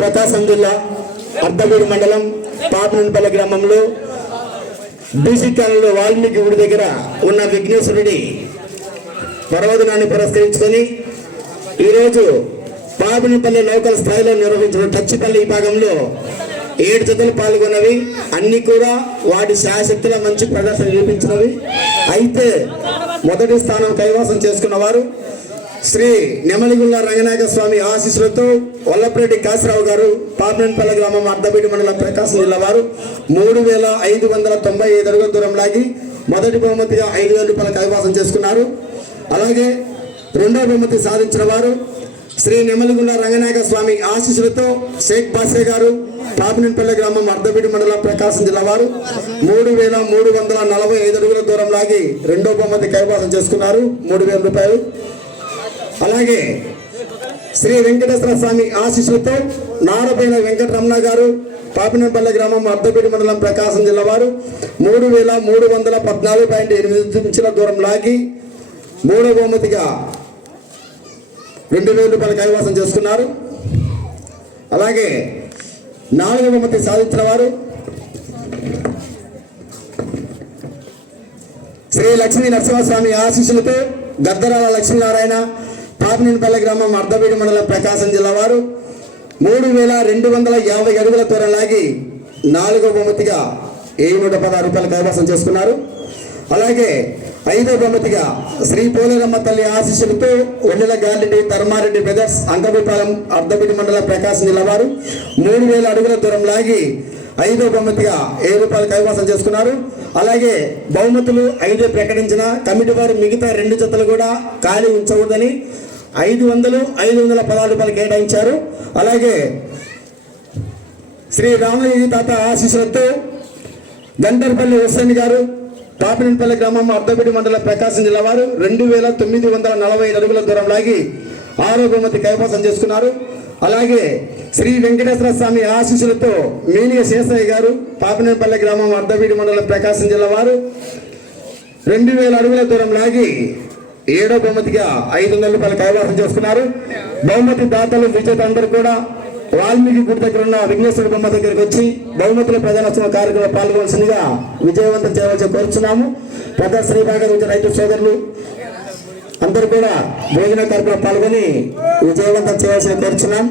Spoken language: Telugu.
ప్రకాశం జిల్లా అర్ధగూడు మండలం పాపనపల్లి గ్రామంలో బీసీ కాలంలో వాల్మీకి గుడి దగ్గర ఉన్న విఘ్నేశ్వరుడి పర్వదినాన్ని పురస్కరించుకొని ఈరోజు పాపినపల్లి లోకల్ స్థాయిలో నిర్వహించిన టచ్చిపల్లి విభాగంలో ఏడు జతలు పాల్గొన్నవి. అన్ని కూడా వాటి శాశక్తుల మంచి ప్రదర్శన చూపించినవి అయితే మొదటి స్థానం కైవసం చేసుకున్న వారు శ్రీ నెమలిగుల్ల రంగనాయక స్వామి ఆశీస్సులతో వల్లపరెడ్డి కాశీరావు గారు పాపనపల్లి గ్రామం అర్ధబీడి మండలం ప్రకాశం జిల్లా వారు మూడు వేల ఐదు వందల తొంభై ఐదు అడుగుల దూరం లాగి మొదటి బహుమతిగా ఐదు వేల రూపాయల కైవాసం చేసుకున్నారు. అలాగే రెండో బహుమతి సాధించిన వారు శ్రీ నెమలిగుండ రంగనాయక స్వామి ఆశీస్సులతో షేక్ బాసే గారు పాపినపల్లి గ్రామం అర్ధబీడి మండలం ప్రకాశం జిల్లా వారు మూడు వేల మూడు వందల నలభై ఐదు అడుగుల దూరం లాగి రెండో బహుమతి కైవాసం చేసుకున్నారు. మూడు వేల రూపాయలు అలాగే శ్రీ వెంకటేశ్వర స్వామి ఆశీస్సులతో నారపైన వెంకటరమణ గారు పాపినపల్లి గ్రామం అర్ధపేట మండలం ప్రకాశం జిల్లా వారు మూడు వేల మూడు వందల పద్నాలుగు పాయింట్ ఎనిమిది ఇంచుల దూరం లాగి మూడో బహుమతిగా రెండు వేల రూపాయల కైవాసం చేసుకున్నారు. అలాగే నాలుగవ బహుమతి సాధించిన వారు శ్రీ లక్ష్మీ నరసింహస్వామి ఆశీస్సులతో గద్దరాల లక్ష్మీనారాయణ పాపినేనిపల్లి గ్రామం అర్ధబీడి మండలం ప్రకాశం జిల్లా వారు. మూడు వేల రెండు వందల యాభై అడుగుల దూరం లాగి నాలుగో బహుమతిగా ఏడు నూట పదహారు రూపాయలు కైవసం చేసుకున్నారు. అలాగే ఐదో బహుమతిగా శ్రీ పోలేరమ్మ తల్లి ఆశీస్సులతో ఒండెల గాలిరెడ్డి ధర్మారెడ్డి బ్రదర్స్ అంకవిపాలెం అర్ధబిడి మండలం ప్రకాశం జిల్లా వారు. మూడు వేల అడుగుల దూరం లాగి ఐదో బహుమతిగా ఏ రూపాయలు కైవాసం చేసుకున్నారు. అలాగే బహుమతులు ఐదే ప్రకటించిన కమిటీ వారు మిగతా రెండు జతలు కూడా ఖాళీ ఉంచకూడదని ఐదు వందలు ఐదు వందల పదహారు రూపాయలు కేటాయించారు. అలాగే శ్రీ రామయ్య తాత ఆశీస్సులతో గంటర్పల్లి హుస్సేన్ గారు పాపినపల్లి గ్రామం అర్ధబిడి మండల ప్రకాశం జిల్లా వారు రెండు వేల తొమ్మిది వందల నలభై ఐదు అడుగుల దూరం లాగి ఆరో బహుమతి కైవసం చేసుకున్నారు. అలాగే శ్రీ వెంకటేశ్వర స్వామి ఆశీస్సులతో మేనియ శేషయ్య గారు పాపినపల్లి గ్రామం అర్ధబీడి మండలం ప్రకాశం జిల్లా వారు రెండు వేల అడుగుల దూరం లాగి ఏడో బహుమతిగా ఐదు వందల రూపాయలు కైవాసం చేసుకున్నారు. బహుమతి దాతలు విజేత అందరూ కూడా వాల్మీకి గుడి దగ్గర ఉన్న విఘ్నేశ్వర బొమ్మ దగ్గరికి వచ్చి బహుమతుల ప్రధానోత్సవ కార్యక్రమంలో పాల్గొనవలసిందిగా విజయవంతం చేయవలసి కోరుచున్నాము. పెద్ద శ్రీభాగర్ విజయ రైతు సోదరులు అందరూ కూడా భోజన కార్యక్రమం పాల్గొని విజయవంతం చేయవలసి కోరుచున్నాం.